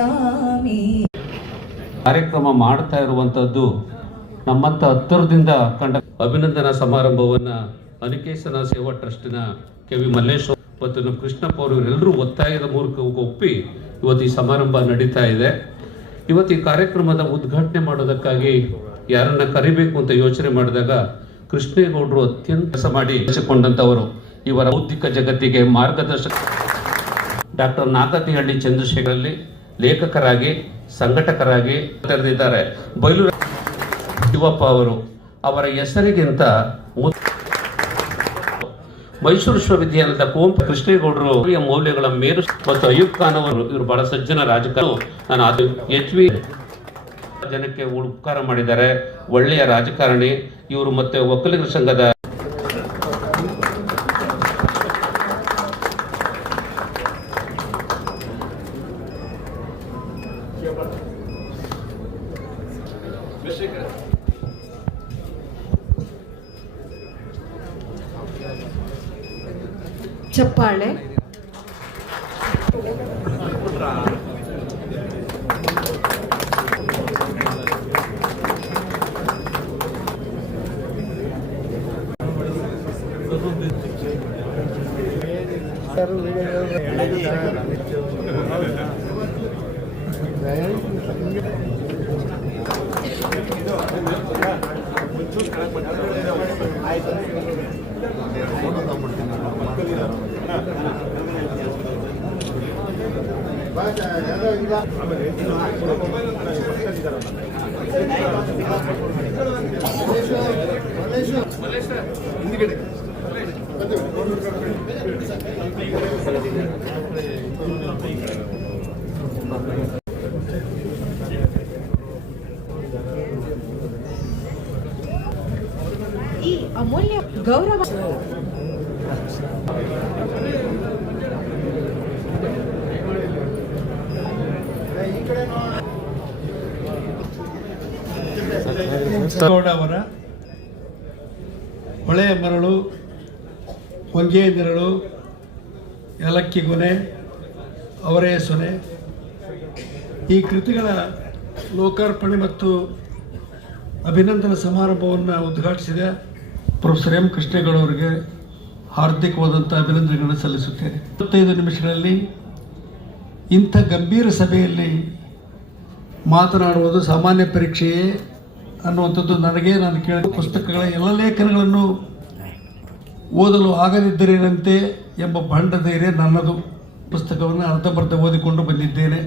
ಸಮರ್ಪಯಾಮಿ. ಕಾರ್ಯಕ್ರಮ ಮಾಡ್ತಾ ಇರುವಂಥದ್ದು ನಮ್ಮಂಥ ಹತ್ತಿರದಿಂದ ಕಂಡ ಅಭಿನಂದನಾ ಸಮಾರಂಭವನ್ನು ಅನಿಕೇಶನ ಸೇವಾ ಟ್ರಸ್ಟಿನ ಕೆ.ವಿ. ಮಲ್ಲೇಶ್ವರ ಮತ್ತು ನಮ್ಮ ಕೃಷ್ಣಪ್ಪ ಅವರು ಎಲ್ಲರೂ ಒತ್ತಾಯದ ಮೂಲಕ ಒಪ್ಪಿ ಇವತ್ತು ಈ ಸಮಾರಂಭ ನಡೀತಾ ಇದೆ. ಇವತ್ತು ಈ ಕಾರ್ಯಕ್ರಮದ ಉದ್ಘಾಟನೆ ಮಾಡೋದಕ್ಕಾಗಿ ಯಾರನ್ನ ಕರಿಬೇಕು ಅಂತ ಯೋಚನೆ ಮಾಡಿದಾಗ ಕೃಷ್ಣೇಗೌಡರು ಅತ್ಯಂತ ಕೆಲಸ ಮಾಡಿ ಬೆಳೆಸಿಕೊಂಡಂಥವರು. ಇವರ ಬೌದ್ಧಿಕ ಜಗತ್ತಿಗೆ ಮಾರ್ಗದರ್ಶಕ ಡಾಕ್ಟರ್ ನಾಗತಿಹಳ್ಳಿ ಚಂದ್ರಶೇಖರಲ್ಲಿ ಲೇಖಕರಾಗಿ ಸಂಘಟಕರಾಗಿ ತೆರೆದಿದ್ದಾರೆ. ಬೈಲೂರು ಶಿವಪ್ಪ ಅವರು ಅವರ ಹೆಸರಿಗಿಂತ ಮೈಸೂರು ವಿಶ್ವವಿದ್ಯಾಲಯದ ಕುವೆಂಪು ಕೃಷ್ಣೇಗೌಡರು ಮೌಲ್ಯಗಳ ಮೇರು ಮತ್ತು ಅಯ್ಯೂಬ್ ಖಾನ್ ಅವರು ಇವರು ಬಹಳ ಸಜ್ಜನ ರಾಜಕಾರಣ. ನಾನು ಅದು HV ಜನಕ್ಕೆ ಉಪಕಾರ ಮಾಡಿದ್ದಾರೆ. ಒಳ್ಳೆಯ ರಾಜಕಾರಣಿ ಇವರು. ಮತ್ತೆ ಒಕ್ಕಲಿಗರ ಸಂಘದ ಚಪ್ಪಾಳೆ. ಈ ಅಮೂಲ್ಯ ಗೌರವ ಅವರ ಹೊಳೆಯ ಮರಳು, ಹೊಂಗೆ ನೆರಳು, ಏಲಕ್ಕಿ ಗೊನೆ, ಅವರೇ ಸೊನೆ ಈ ಕೃತಿಗಳ ಲೋಕಾರ್ಪಣೆ ಮತ್ತು ಅಭಿನಂದನಾ ಸಮಾರಂಭವನ್ನು ಉದ್ಘಾಟಿಸಿದ ಪ್ರೊಫೆಸರ್ ಎಂ ಕೃಷ್ಣೇಗೌಡ ಅವರಿಗೆ ಹಾರ್ದಿಕವಾದಂಥ ಅಭಿನಂದನೆಗಳನ್ನು ಸಲ್ಲಿಸುತ್ತೇನೆ. 25 ನಿಮಿಷಗಳಲ್ಲಿ ಇಂಥ ಗಂಭೀರ ಸಭೆಯಲ್ಲಿ ಮಾತನಾಡುವುದು ಸಾಮಾನ್ಯ ಪರೀಕ್ಷೆಯೇ ಅನ್ನುವಂಥದ್ದು ನಾನು ಕೇಳಿದ ಪುಸ್ತಕಗಳ ಎಲ್ಲ ಲೇಖನಗಳನ್ನು ಓದಲು ಆಗದಿದ್ದರೇನಂತೆ ಎಂಬ ಬಂಡ ಧೈರ್ಯ ನನ್ನದು. ಪುಸ್ತಕವನ್ನು ಅರ್ಧಬರ್ಧ ಓದಿಕೊಂಡು ಬಂದಿದ್ದೇನೆ.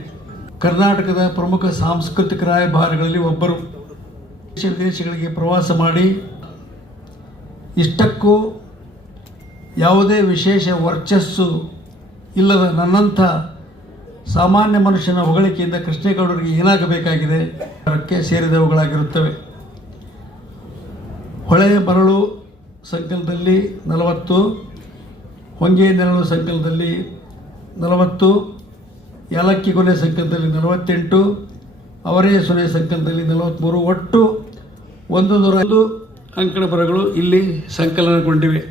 ಕರ್ನಾಟಕದ ಪ್ರಮುಖ ಸಾಂಸ್ಕೃತಿಕ ರಾಯಭಾರಿಗಳಲ್ಲಿ ಒಬ್ಬರು. ದೇಶಗಳಿಗೆ ಪ್ರವಾಸ ಮಾಡಿ ಇಷ್ಟಕ್ಕೂ ಯಾವುದೇ ವಿಶೇಷ ವರ್ಚಸ್ಸು ಇಲ್ಲದ ನನ್ನಂಥ ಸಾಮಾನ್ಯ ಮನುಷ್ಯನ ಹೊಗಳಿಕೆಯಿಂದ ಕೃಷ್ಣೇಗೌಡರಿಗೆ ಏನಾಗಬೇಕಾಗಿದೆ ಅದಕ್ಕೆ ಸೇರಿದವುಗಳಾಗಿರುತ್ತವೆ. ಹೊಳೆಯ ಮರಳು ಸಂಕಲನದಲ್ಲಿ 40, ಹೊಂಗೆ ನೆರಳು ಸಂಕಲನದಲ್ಲಿ 40, ಏಲಕ್ಕಿ ಗೊನೆ ಸಂಕಲನದಲ್ಲಿ 48, ಅವರೇ ಸೊನೆ ಸಂಕಲನದಲ್ಲಿ 43, ಒಟ್ಟು 101 ಅಂಕಣ ಬರಹಗಳು ಇಲ್ಲಿ ಸಂಕಲನಗೊಂಡಿವೆ.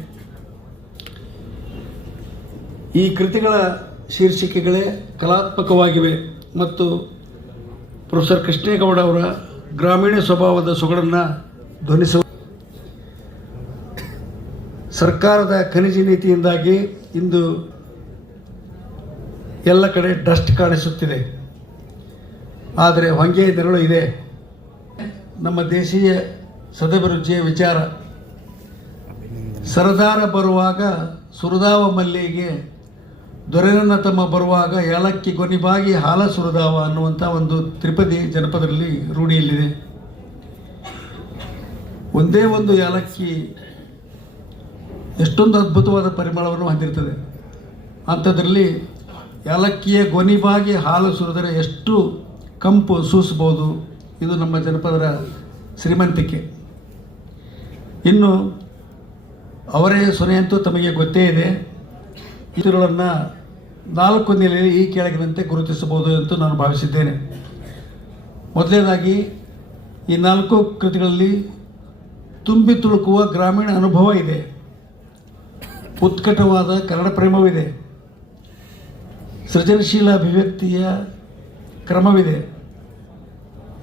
ಈ ಕೃತಿಗಳ ಶೀರ್ಷಿಕೆಗಳೇ ಕಲಾತ್ಮಕವಾಗಿವೆ ಮತ್ತು ಪ್ರೊಫೆಸರ್ ಕೃಷ್ಣೇಗೌಡ ಅವರ ಗ್ರಾಮೀಣ ಸ್ವಭಾವದ ಸೊಗಡನ್ನು ಧ್ವನಿಸುವ ಸರ್ಕಾರದ ಖನಿಜ ನೀತಿಯಿಂದಾಗಿ ಇಂದು ಎಲ್ಲ ಕಡೆ ಡಸ್ಟ್ ಕಾಣಿಸುತ್ತಿದೆ. ಆದರೆ ಹೊಂಗೆ ನೆರಳು ಇದೆ. ನಮ್ಮ ದೇಶೀಯ ಸದಭಿರುಚಿಯ ವಿಚಾರ. ಸರದಾರ ಬರುವಾಗ ಸುರದಾವ ಮಲ್ಲಿಗೆ, ದೊರೆನನ್ನ ತಮ್ಮ ಬರುವಾಗ ಏಲಕ್ಕಿ ಗೊನಿಬಾಗಿ ಹಾಲ ಸುರದಾವ ಅನ್ನುವಂಥ ಒಂದು ತ್ರಿಪದಿ ಜನಪದರಲ್ಲಿ ರೂಢಿಯಲ್ಲಿದೆ. ಒಂದೇ ಒಂದು ಏಲಕ್ಕಿ ಎಷ್ಟೊಂದು ಅದ್ಭುತವಾದ ಪರಿಮಳವನ್ನು ಹೊಂದಿರ್ತದೆ. ಅಂಥದ್ರಲ್ಲಿ ಏಲಕ್ಕಿಯ ಗೊನಿಬಾಗಿ ಹಾಲು ಸುರಿದರೆ ಎಷ್ಟು ಕಂಪು ಸೂಸಬಹುದು. ಇದು ನಮ್ಮ ಜನಪದರ ಶ್ರೀಮಂತಿಕೆ. ಇನ್ನು ಅವರೇ ಸೊನೆ ಅಂತೂ ತಮಗೆ ಗೊತ್ತೇ ಇದೆ. ಇವುಗಳನ್ನು 4 ನೆಲೆಯಲ್ಲಿ ಈ ಕೆಳಗಿನಂತೆ ಗುರುತಿಸಬಹುದು ಅಂತ ನಾನು ಭಾವಿಸಿದ್ದೇನೆ. ಮೊದಲನೇದಾಗಿ ಈ 4 ಕೃತಿಗಳಲ್ಲಿ ತುಂಬಿ ತುಳುಕುವ ಗ್ರಾಮೀಣ ಅನುಭವ ಇದೆ. ಉತ್ಕಟವಾದ ಕನ್ನಡ ಪ್ರೇಮವಿದೆ. ಸೃಜನಶೀಲ ಅಭಿವ್ಯಕ್ತಿಯ ಕ್ರಮವಿದೆ,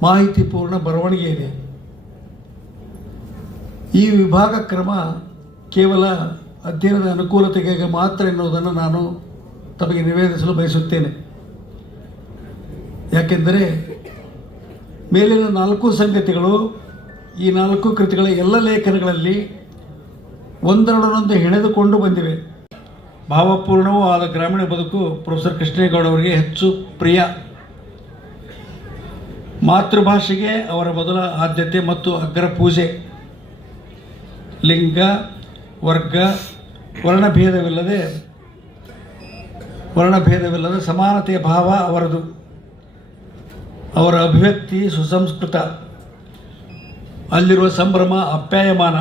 ಮಾಹಿತಿಪೂರ್ಣ ಬರವಣಿಗೆ ಇದೆ. ಈ ವಿಭಾಗ ಕ್ರಮ ಕೇವಲ ಅಧ್ಯಯನದ ಅನುಕೂಲತೆಗೆ ಮಾತ್ರ ಎನ್ನುವುದನ್ನು ನಾನು ತಮಗೆ ನಿವೇದಿಸಲು ಬಯಸುತ್ತೇನೆ. ಯಾಕೆಂದರೆ ಮೇಲಿನ 4 ಸಂಗತಿಗಳು ಈ 4 ಕೃತಿಗಳ ಎಲ್ಲ ಲೇಖನಗಳಲ್ಲಿ ಒಂದರೊಡನೊಂದು ಹೆಣೆದುಕೊಂಡು ಬಂದಿವೆ. ಭಾವಪೂರ್ಣವೂ ಆದ ಗ್ರಾಮೀಣ ಬದುಕು ಪ್ರೊಫೆಸರ್ ಕೃಷ್ಣೇಗೌಡ ಅವರಿಗೆ ಹೆಚ್ಚು ಪ್ರಿಯ. ಮಾತೃಭಾಷೆಗೆ ಅವರ ಮೊದಲ ಆದ್ಯತೆ ಮತ್ತು ಅಗ್ರ ಪೂಜೆ. ಲಿಂಗ, ವರ್ಗ, ವರ್ಣಭೇದವಿಲ್ಲದ ಸಮಾನತೆಯ ಭಾವ ಅವರದು. ಅವರ ಅಭಿವ್ಯಕ್ತಿ ಸುಸಂಸ್ಕೃತ, ಅಲ್ಲಿರುವ ಸಂಭ್ರಮ ಅಪ್ಯಾಯಮಾನ.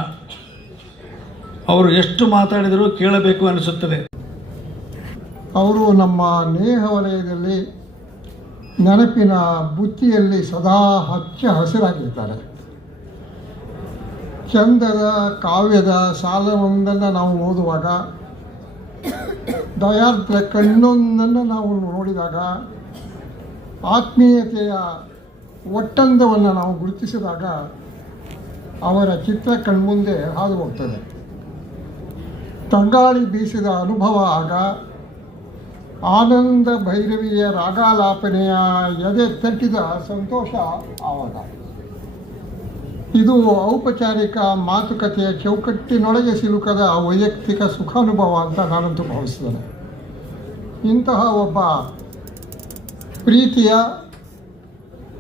ಅವರು ಎಷ್ಟು ಮಾತಾಡಿದರೂ ಕೇಳಬೇಕು ಅನಿಸುತ್ತದೆ. ಅವರು ನಮ್ಮ ನೇಹ ವಲಯದಲ್ಲಿ ನೆನಪಿನ ಬುತ್ತಿಯಲ್ಲಿ ಸದಾ ಹಚ್ಚ ಹಸಿರಾಗಿರ್ತಾರೆ. ಚಂದದ ಕಾವ್ಯದ ಸಾಲವೊಂದನ್ನು ನಾವು ಓದುವಾಗ, ದಯಾರ್ದ್ರ ಕಣ್ಣೊಂದನ್ನು ನಾವು ನೋಡಿದಾಗ, ಆತ್ಮೀಯತೆಯ ಒಟ್ಟಂದವನ್ನು ನಾವು ಗುರುತಿಸಿದಾಗ ಅವರ ಚಿತ್ರ ಕಣ್ಮುಂದೆ ಹಾದು ಹೋಗ್ತದೆ. ತಂಗಾಳಿ ಬೀಸಿದ ಅನುಭವ ಆಗ, ಆನಂದ ಭೈರವಿಯ ರಾಗಾಲಾಪನೆಯ ಎದೆ ತಟ್ಟಿದ ಸಂತೋಷ ಆವಾಗ. ಇದು ಔಪಚಾರಿಕ ಮಾತುಕತೆಯ ಚೌಕಟ್ಟಿನೊಳಗೆ ಸಿಲುಕದ ವೈಯಕ್ತಿಕ ಸುಖಾನುಭವ ಅಂತ ನಾನಂತೂ ಭಾವಿಸಿದ್ದೇನೆ. ಇಂತಹ ಒಬ್ಬ ಪ್ರೀತಿಯ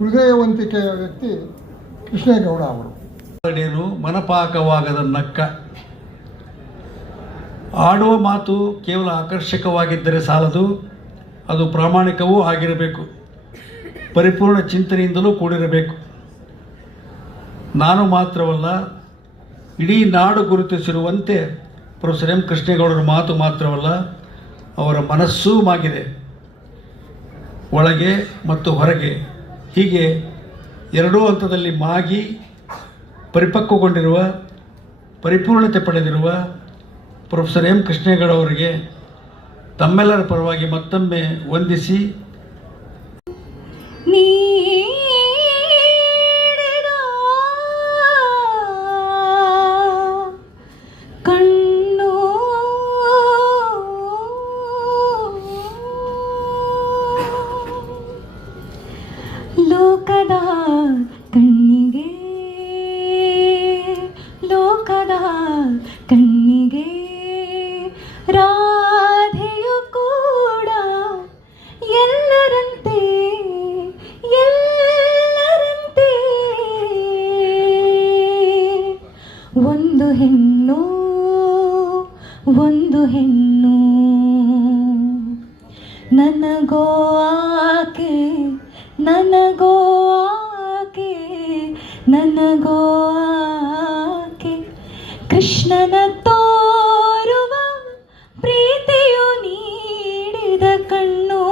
ಹೃದಯವಂತಿಕೆಯ ವ್ಯಕ್ತಿ ಕೃಷ್ಣೇಗೌಡ ಅವರು. ಮನಪಾಕವಾಗದ ನಕ್ಕ. ಆಡುವ ಮಾತು ಕೇವಲ ಆಕರ್ಷಕವಾಗಿದ್ದರೆ ಸಾಲದು, ಅದು ಪ್ರಾಮಾಣಿಕವೂ ಆಗಿರಬೇಕು, ಪರಿಪೂರ್ಣ ಚಿಂತನೆಯಿಂದಲೂ ಕೂಡಿರಬೇಕು. ನಾನು ಮಾತ್ರವಲ್ಲ, ಇಡೀ ನಾಡು ಗುರುತಿಸಿರುವಂತೆ ಪ್ರೊಫೆಸರ್ ಎಂ ಕೃಷ್ಣೇಗೌಡರ ಮಾತು ಮಾತ್ರವಲ್ಲ, ಅವರ ಮನಸ್ಸೂ ಮಾಗಿದೆ. ಒಳಗೆ ಮತ್ತು ಹೊರಗೆ ಹೀಗೆ ಎರಡೂ ಹಂತದಲ್ಲಿ ಮಾಗಿ ಪರಿಪಕ್ವಗೊಂಡಿರುವ, ಪರಿಪೂರ್ಣತೆ ಪಡೆದಿರುವ ಪ್ರೊಫೆಸರ್ ಎಂ ಕೃಷ್ಣೇಗೌಡ ಅವರಿಗೆ ತಮ್ಮೆಲ್ಲರ ಪರವಾಗಿ ಮತ್ತೊಮ್ಮೆ ವಂದಿಸಿ ಲೋಕದ ಕಣ್ಣಿಗೆ, ಲೋಕದ ಕಣ್ಣಿಗೆ ರಾಧೆಯು ಕೂಡ ಎಲ್ಲರಂತೆ, ಎಲ್ಲರಂತೆ ಒಂದು ಹೆಣ್ಣು, ಒಂದು ಹೆಣ್ಣು. ನನಗೋ ಆಕೆ, ನನಗೋ ಆಕೆ, ನನಗೋ ಆಕೆ. ಕೃಷ್ಣನ ತೋರುವ ಪ್ರೀತಿಯು ನೀಡಿದ ಕಣ್ಣು.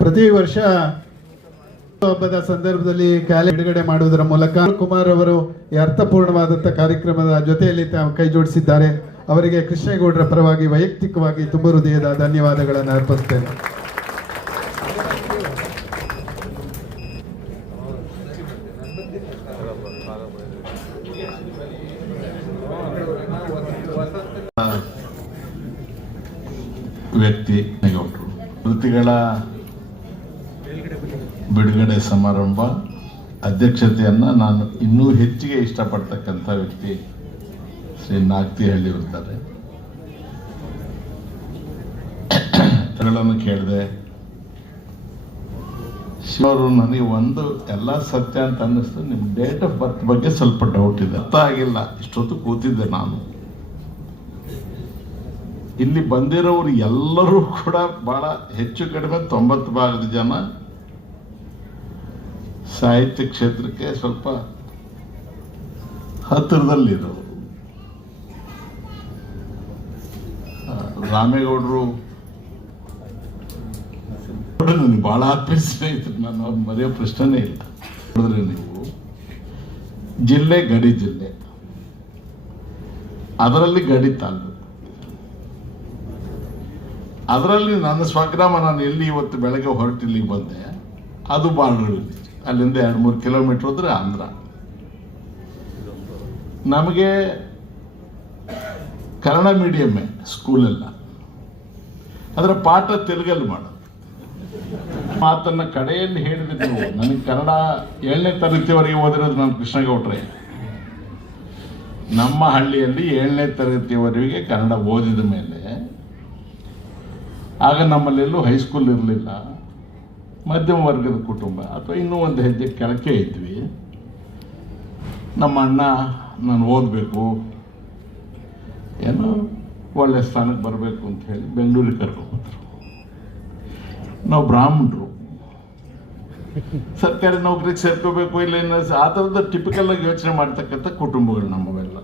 ಪ್ರತಿ ವರ್ಷ ಹಬ್ಬದ ಸಂದರ್ಭದಲ್ಲಿ ಕ್ಯಾಲೆಂಡರ್ ಬಿಡುಗಡೆ ಮಾಡುವುದರ ಮೂಲಕ ಕುಮಾರ್ ಅವರು ಈ ಅರ್ಥಪೂರ್ಣವಾದಂತಹ ಕಾರ್ಯಕ್ರಮದ ಜೊತೆಯಲ್ಲಿ ಕೈ ಜೋಡಿಸಿದ್ದಾರೆ. ಅವರಿಗೆ ಕೃಷ್ಣೇಗೌಡರ ಪರವಾಗಿ ವೈಯಕ್ತಿಕವಾಗಿ ತುಂಬ ಹೃದಯದ ಧನ್ಯವಾದಗಳನ್ನು ಅರ್ಪಿಸುತ್ತೇನೆ. ವ್ಯಕ್ತಿ ಕೃತಿಗಳ ಬಿಡುಗಡೆ ಸಮಾರಂಭ ಅಧ್ಯಕ್ಷತೆಯನ್ನು ನಾನು ಇನ್ನೂ ಹೆಚ್ಚಿಗೆ ಇಷ್ಟಪಡ್ತಕ್ಕಂಥ ವ್ಯಕ್ತಿ ಶ್ರೀ ನಾಗ್ತಿಹಳ್ಳಿ ಇರ್ತಾರೆ. ಕೇಳಿದೆ, ಶಿವರು ನನಗೆ ಒಂದು ಎಲ್ಲ ಸತ್ಯ ಅಂತ ಅನ್ನಿಸ್ತು. ನಿಮ್ಮ ಡೇಟ್ ಆಫ್ ಬರ್ತ್ ಬಗ್ಗೆ ಸ್ವಲ್ಪ ಡೌಟ್ ಇದೆ, ಅರ್ಥ ಆಗಿಲ್ಲ. ಇಷ್ಟೊತ್ತು ಕೂತಿದ್ದೆ ನಾನು. ಇಲ್ಲಿ ಬಂದಿರೋರು ಎಲ್ಲರೂ ಕೂಡ ಬಹಳ ಹೆಚ್ಚು ಕಡಿಮೆ 90% ಜನ ಸಾಹಿತ್ಯ ಕ್ಷೇತ್ರಕ್ಕೆ ಸ್ವಲ್ಪ ಹತ್ತಿರದಲ್ಲಿರೋರು. ರಾಮೇಗೌಡರು ನನಗೆ ಬಹಳ ಆತ್ಮೀಯ ಸ್ನೇಹಿತರು, ನಾನು ಅವ್ರು ಮರೆಯೋ ಪ್ರಶ್ನೆನೇ ಇಲ್ಲ. ನೋಡಿದ್ರೆ ನೀವು ಜಿಲ್ಲೆ ಗಡಿ ಜಿಲ್ಲೆ, ಅದರಲ್ಲಿ ಗಡಿತ ಅಲ್ಲ. ಅದರಲ್ಲಿ ನನ್ನ ಸ್ವಗ್ರಾಮ, ನಾನು ಎಲ್ಲಿ ಇವತ್ತು ಬೆಳಗ್ಗೆ ಹೊರಟಿಲ್ಲಿಗೆ ಬಂದೆ, ಅದು ಬಾರ್ಡರ್ ವಿಲೇಜ್. ಅಲ್ಲಿಂದ 2-3 ಕಿಲೋಮೀಟರ್ ಹೋದ್ರೆ ಆಂಧ್ರ. ನಮಗೆ ಕನ್ನಡ ಮೀಡಿಯಮ್ಮೇ ಸ್ಕೂಲೆಲ್ಲ, ಅದರ ಪಾಠ ತೆಲುಗಲ್ಲಿ ಮಾಡೋದು. ಮಾತನ್ನ ಕಡೆಯಲ್ಲಿ ಹೇಳಿದ್ರು. ನನಗೆ ಕನ್ನಡ 7ನೇ ತರಗತಿವರೆಗೆ ಓದಿರೋದು ನಾನು ಕೃಷ್ಣಗೌಡ್ರೆ. ನಮ್ಮ ಹಳ್ಳಿಯಲ್ಲಿ 7ನೇ ತರಗತಿವರೆಗೆ ಕನ್ನಡ ಓದಿದ ಮೇಲೆ, ಆಗ ನಮ್ಮಲ್ಲೆಲ್ಲೂ ಹೈಸ್ಕೂಲ್ ಇರಲಿಲ್ಲ, ಮಧ್ಯಮ ವರ್ಗದ ಕುಟುಂಬ ಅಥವಾ ಇನ್ನೂ ಒಂದು ಹೆಜ್ಜೆ ಕೆಳಕ್ಕೆ ಇದ್ವಿ. ನಮ್ಮ ಅಣ್ಣ ನಾನು ಓದಬೇಕು, ಏನೋ ಒಳ್ಳೆ ಸ್ಥಾನಕ್ಕೆ ಬರಬೇಕು ಅಂತ ಹೇಳಿ ಬೆಂಗಳೂರಿಗೆ ಕರ್ಕೊಂಡ್ಬಂದರು. ನಾವು ಬ್ರಾಹ್ಮಣರು, ಸರ್ಕಾರಿ ನೌಕರಿಗೆ ಸೇರ್ಕೋಬೇಕು ಇಲ್ಲ ಇನ್ನು ಆ ಥರದ ಟಿಪಿಕಲ್ ಆಗಿ ಯೋಚನೆ ಮಾಡ್ತಕ್ಕಂಥ ಕುಟುಂಬಗಳು ನಮ್ಮವೆಲ್ಲ.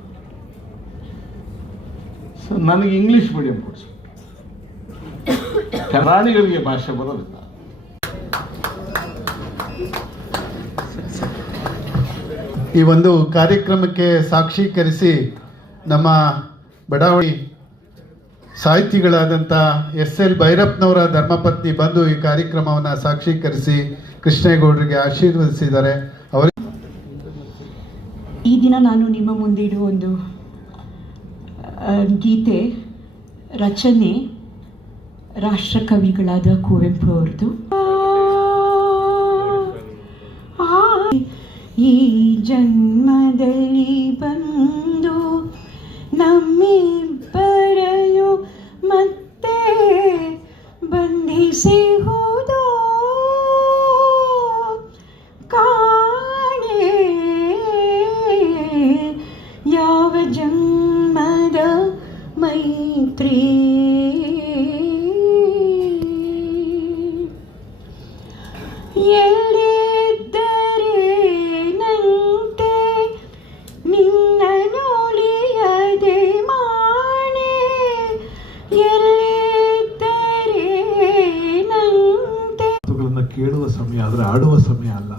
ಸೊ ನನಗೆ ಇಂಗ್ಲೀಷ್ ಮೀಡಿಯಂ ಕೊಡಿಸ್ಬಿಟ್ಟು, ಕರಾಣಿಗಳಿಗೆ ಭಾಷೆ ಬರೋದಿಲ್ಲ. ಈ ಒಂದು ಕಾರ್ಯಕ್ರಮಕ್ಕೆ ಸಾಕ್ಷೀಕರಿಸಿ ನಮ್ಮ ಬಡಾವಣೆ ಸಾಹಿತಿಗಳಾದಂಥ SL ಭೈರಪ್ಪನವರ ಧರ್ಮಪತ್ನಿ ಬಂದು ಈ ಕಾರ್ಯಕ್ರಮವನ್ನು ಸಾಕ್ಷೀಕರಿಸಿ ಕೃಷ್ಣೇಗೌಡರಿಗೆ ಆಶೀರ್ವದಿಸಿದ್ದಾರೆ. ಈ ದಿನ ನಾನು ನಿಮ್ಮ ಮುಂದೆ ಇಡುವ ಒಂದು ಗೀತೆ ರಚನೆ ರಾಷ್ಟ್ರಕವಿಗಳಾದ ಕುವೆಂಪು ಅವರದು. ಈ ಜನ್ಮದಲ್ಲಿ ಬಂದು ನಮ್ಮಿಬ್ಬರನ್ನು ಮತ್ತೆ ಬಂಧಿಸಿ ಹೋದೋ ಕಾಣೆ, ಯಾವ ಜನ್ಮದ ಮೈತ್ರಿ. ಕೇಳುವ ಸಮಯ ಆದರೆ ಆಡುವ ಸಮಯ ಅಲ್ಲ.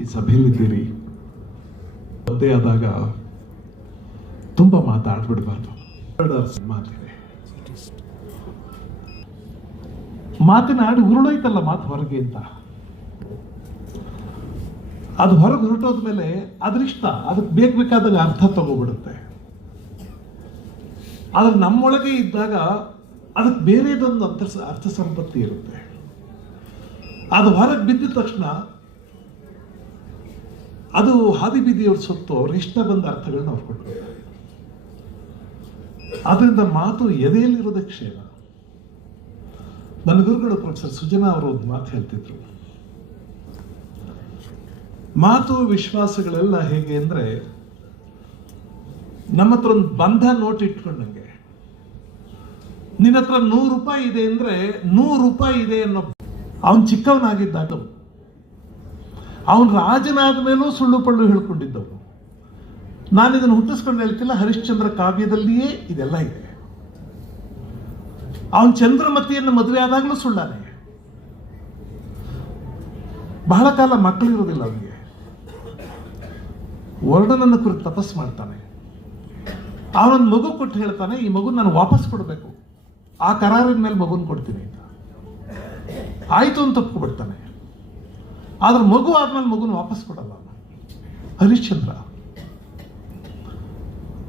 ಈ ಸಭೆಯಲ್ಲಿದ್ದೀರಿ, ಒದ್ದೆ ಆದಾಗ ತುಂಬ ಮಾತಾಡ್ಬಿಡ್ಬಾರ್ದು. ಮಾತಿದೆ, ಮಾತನಾಡಿ ಉರುಳೋಯ್ತಲ್ಲ ಮಾತು ಹೊರಗೆ ಅಂತ. ಅದು ಹೊರಗೆ ಹೊರಟೋದ್ಮೇಲೆ ಅದರಿಷ್ಟ, ಅದಕ್ಕೆ ಬೇಕಾದಾಗ ಅರ್ಥ ತಗೋಬಿಡುತ್ತೆ. ಆದ್ರೆ ನಮ್ಮೊಳಗೆ ಇದ್ದಾಗ ಅದಕ್ಕೆ ಬೇರೆದೊಂದು ಅರ್ಥ ಸಂಪತ್ತಿ ಇರುತ್ತೆ. ಅದು ಹೊರಗೆ ಬಿದ್ದಿದ ತಕ್ಷಣ ಅದು ಹಾದಿ ಬೀದಿಯವ್ರ ಸೊತ್ತು, ಅವ್ರ ಇಷ್ಟ ಬಂದ ಅರ್ಥಗಳನ್ನ ಅವ್ರು ಕೊಟ್ಟಿರ್ತಾರೆ. ಆದ್ರಿಂದ ಮಾತು ಎದೆಯಲ್ಲಿರೋದೇ ಕ್ಷೇಮ. ನನ್ನ ಗುರುಗಳು ಪ್ರೊಫೆಸರ್ ಸುಜನಾ ಅವರು ಒಂದು ಮಾತು ಹೇಳ್ತಿದ್ರು. ಮಾತು ವಿಶ್ವಾಸಗಳೆಲ್ಲ ಹೇಗೆ ಅಂದ್ರೆ, ನಮ್ಮ ಹತ್ರ ಒಂದು ಬಂಧ ನೋಟ್ ಇಟ್ಕೊಂಡಂಗೆ. ನಿನ್ನ ಹತ್ರ 100 ರೂಪಾಯಿ ಇದೆ ಅಂದ್ರೆ 100 ರೂಪಾಯಿ ಇದೆ ಅನ್ನೋ. ಅವನ್ ಚಿಕ್ಕವನಾಗಿದ್ದಾಗ, ಅವನ್ ರಾಜನಾದ ಮೇಲೂ ಸುಳ್ಳು ಪಳ್ಳು ಹೇಳ್ಕೊಂಡಿದ್ದವನು. ನಾನು ಇದನ್ನು ಹುಟ್ಟಿಸ್ಕೊಂಡು ಹೇಳ್ತಿಲ್ಲ, ಹರಿಶ್ಚಂದ್ರ ಕಾವ್ಯದಲ್ಲಿಯೇ ಇದೆಲ್ಲ ಇದೆ. ಅವನ್ ಚಂದ್ರಮತಿಯನ್ನು ಮದುವೆ ಆದಾಗಲೂ ಸುಳ್ಳಾನೆ. ಬಹಳ ಕಾಲ ಮಕ್ಕಳಿರೋದಿಲ್ಲ ಅವನಿಗೆ. ವರ್ಣನನ್ನು ಕುರಿತು ತಪಸ್ ಮಾಡ್ತಾನೆ. ಅವನೊಂದು ಮಗು ಕೊಟ್ಟು ಹೇಳ್ತಾನೆ, ಈ ಮಗು ನಾನು ವಾಪಸ್ ಕೊಡಬೇಕು, ಆ ಕರಾರಿನ ಮೇಲೆ ಮಗುನ್ ಕೊಡ್ತೀನಿ ಅಂತ. ಆಯ್ತು ಅಂತ ಒಪ್ಕೊಬಿಡ್ತಾನೆ. ಆದ್ರೆ ಮಗು ಆದ್ಮೇಲೆ ಮಗುನ ವಾಪಸ್ ಕೊಡಲ್ಲ ಅವನು. ಹರಿಶ್ಚಂದ್ರ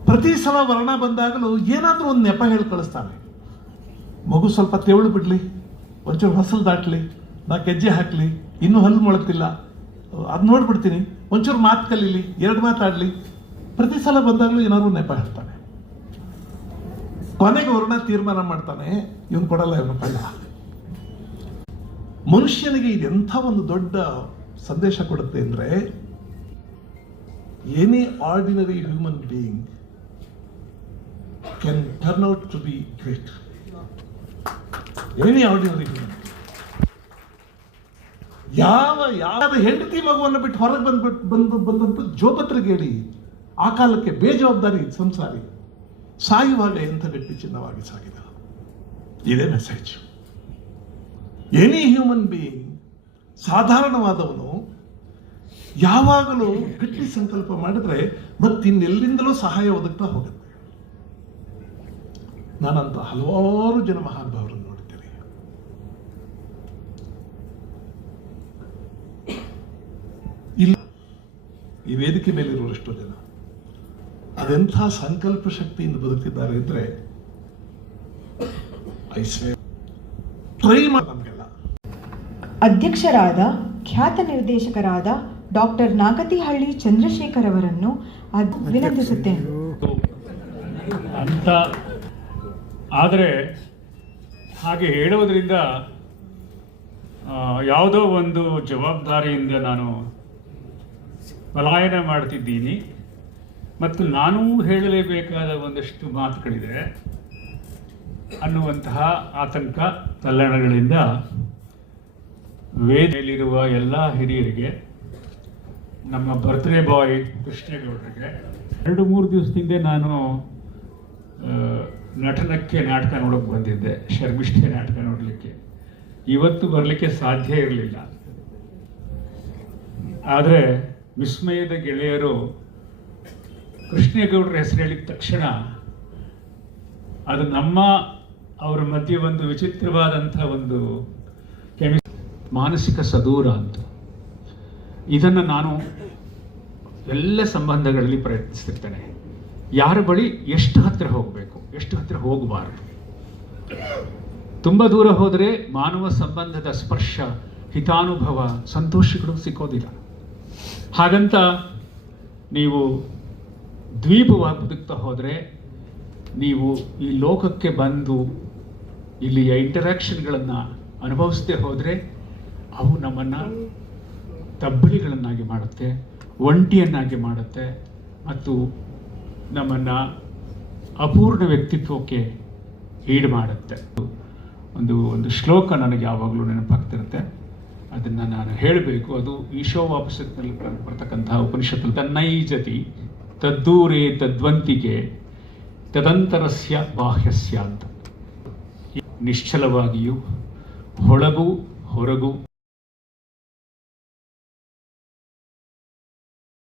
ಪ್ರತಿ ಸಲ ವರ್ಣ ಬಂದಾಗಲೂ ಏನಾದ್ರೂ ಒಂದು ನೆಪ ಹೇಳಿ ಕಳಿಸ್ತಾನೆ. ಮಗು ಸ್ವಲ್ಪ ತೆವಳು ಬಿಡ್ಲಿ, ಒಂಚೂರು ಹೊಸಲು ದಾಟ್ಲಿ, 4 ಹೆಜ್ಜೆ ಹಾಕ್ಲಿ, ಇನ್ನೂ ಹಲ್ಲು ಮೊಳತಿಲ್ಲ, ಅದ್ ನೋಡ್ಬಿಡ್ತೀನಿ, ಒಂಚೂರು ಮಾತು ಕಲೀಲಿ, 2 ಮಾತಾಡ್ಲಿ. ಪ್ರತಿ ಸಲ ಬಂದಾಗಲೂ ಏನಾದ್ರು ನೆಪ ಹೇಳ್ತಾನೆ. ಕೊನೆಗೆ ವರ್ಣ ತೀರ್ಮಾನ ಮಾಡ್ತಾನೆ, ಇವನು ಕೊಡಲ್ಲ, ಇವನು ಕಳ್ಳ. ಮನುಷ್ಯನಿಗೆ ಇದೆಂಥ ಒಂದು ದೊಡ್ಡ ಸಂದೇಶ ಕೊಡುತ್ತೆ ಅಂದ್ರೆ, any ordinary human being can turn out to be great. Any ordinary human. ಯಾವ ಹೆಂಡತಿ ಮಗುವನ್ನು ಬಿಟ್ಟು ಹೊರಗೆ ಬಂದ್ಬಿಟ್ಟು ಜೋಪತ್ರಿಗೆ ಹೇಳಿ, ಆ ಕಾಲಕ್ಕೆ ಬೇಜವಾಬ್ದಾರಿ ಸಂಸಾರಿ ಸಾಯುವಾಗ ಎಂಥ ಗಟ್ಟಿ ಚಿನ್ನವಾಗಿ ಸಾಗಿದ. ಇದೇ ಮೆಸೇಜ್. ಎನಿ ಹ್ಯೂಮನ್ ಬೀಯಿಂಗ್, ಸಾಧಾರಣವಾದವನು ಯಾವಾಗಲೂ ಗಟ್ಟಿ ಸಂಕಲ್ಪ ಮಾಡಿದ್ರೆ ಮತ್ತಿನ್ನೆಲ್ಲಿಂದಲೂ ಸಹಾಯ ಒದಗ್ತಾ ಹೋಗುತ್ತೆ. ನಾನಂತ ಹಲವಾರು ಜನ ಮಹಾನುಭಾವರನ್ನು ನೋಡಿದ್ದೇನೆ. ಇಲ್ಲ, ಈ ವೇದಿಕೆ ಮೇಲಿರುವಷ್ಟು ಜನ ಅದೆಂಥ ಸಂಕಲ್ಪ ಶಕ್ತಿಯಿಂದ ಬದುಕಿದ್ದಾರೆ ಅಂದ್ರೆ ಟ್ರೈ ಮಾಡಿ ನಮಗೆಲ್ಲ. ಅಧ್ಯಕ್ಷರಾದ ಖ್ಯಾತ ನಿರ್ದೇಶಕರಾದ ಡಾಕ್ಟರ್ ನಾಗತಿಹಳ್ಳಿ ಚಂದ್ರಶೇಖರ್ ಅವರನ್ನು ವಿನಂತಿಸುತ್ತೇನೆ. ಅಂತ ಆದರೆ ಹಾಗೆ ಹೇಳೋದ್ರಿಂದ ಯಾವುದೋ ಒಂದು ಜವಾಬ್ದಾರಿಯಿಂದ ನಾನು ಪಲಾಯನ ಮಾಡ್ತಿದ್ದೀನಿ ಮತ್ತು ನಾನೂ ಹೇಳಲೇಬೇಕಾದ ಒಂದಷ್ಟು ಮಾತುಗಳಿದೆ ಅನ್ನುವಂತಹ ಆತಂಕ ತಲ್ಲಣಗಳಿಂದ ವೇದಿಕೆಯಲ್ಲಿರುವ ಎಲ್ಲ ಹಿರಿಯರಿಗೆ, ನಮ್ಮ ಬರ್ತ್ಡೇ ಬಾಯ್ ಕೃಷ್ಣೇಗೌಡರಿಗೆ 2-3 ದಿವಸದಿಂದ ನಾನು ನಟನಕ್ಕೆ ನಾಟಕ ನೋಡೋಕೆ ಬಂದಿದ್ದೆ, ಶರ್ಮಿಷ್ಠೆ ನಾಟಕ ನೋಡಲಿಕ್ಕೆ. ಇವತ್ತು ಬರಲಿಕ್ಕೆ ಸಾಧ್ಯ ಇರಲಿಲ್ಲ. ಆದರೆ ವಿಸ್ಮಯದ ಗೆಳೆಯರು ಕೃಷ್ಣೇಗೌಡರ ಹೆಸರು ಹೇಳಿದ ತಕ್ಷಣ ಅದು ಅವರ ಮಧ್ಯೆ ಒಂದು ವಿಚಿತ್ರವಾದಂಥ ಒಂದು ಮಾನಸಿಕ ಸದೂರ ಅಂತ. ಇದನ್ನು ನಾನು ಎಲ್ಲ ಸಂಬಂಧಗಳಲ್ಲಿ ಪ್ರಯತ್ನಿಸ್ತಿರ್ತೇನೆ. ಯಾರ ಬಳಿ ಎಷ್ಟು ಹತ್ತಿರ ಹೋಗಬೇಕು, ಎಷ್ಟು ಹತ್ತಿರ ಹೋಗಬಾರದು. ತುಂಬ ದೂರ ಹೋದರೆ ಮಾನವ ಸಂಬಂಧದ ಸ್ಪರ್ಶ, ಹಿತಾನುಭವ, ಸಂತೋಷಗಳು ಸಿಕ್ಕೋದಿಲ್ಲ. ಹಾಗಂತ ನೀವು ದ್ವೀಪವಾಗಿ ಬದುಕ್ತಾ ಹೋದರೆ, ನೀವು ಈ ಲೋಕಕ್ಕೆ ಬಂದು ಇಲ್ಲಿಯ ಇಂಟರಾಕ್ಷನ್ಗಳನ್ನು ಅನುಭವಿಸದೆ ಹೋದರೆ ಅವು ನಮ್ಮನ್ನು ತಬ್ಬಲಿಗಳನ್ನಾಗಿ ಮಾಡುತ್ತೆ, ಒಂಟಿಯನ್ನಾಗಿ ಮಾಡುತ್ತೆ ಮತ್ತು ನಮ್ಮನ್ನು ಅಪೂರ್ಣ ವ್ಯಕ್ತಿತ್ವಕ್ಕೆ ಈಡು ಮಾಡುತ್ತೆ. ಒಂದು ಶ್ಲೋಕ ನನಗೆ ಯಾವಾಗಲೂ ನೆನಪಾಗ್ತಿರುತ್ತೆ, ಅದನ್ನು ನಾನು ಹೇಳಬೇಕು. ಅದು ಈಶೋವಾಪನಿಷತ್ನಲ್ಲಿ ಬರ್ತಕ್ಕಂತಹ ಉಪನಿಷತ್ತು, ತನ್ನೈಜತಿ ತದ್ದೂರೇ ತದ್ವಂತಿಗೆ ತದಂತರಸ್ಯ ಬಾಹ್ಯಸ್ಯ ಅಂತ. ನಿಶ್ಚಲವಾಗಿಯೂ ಒಳಗೂ ಹೊರಗೂ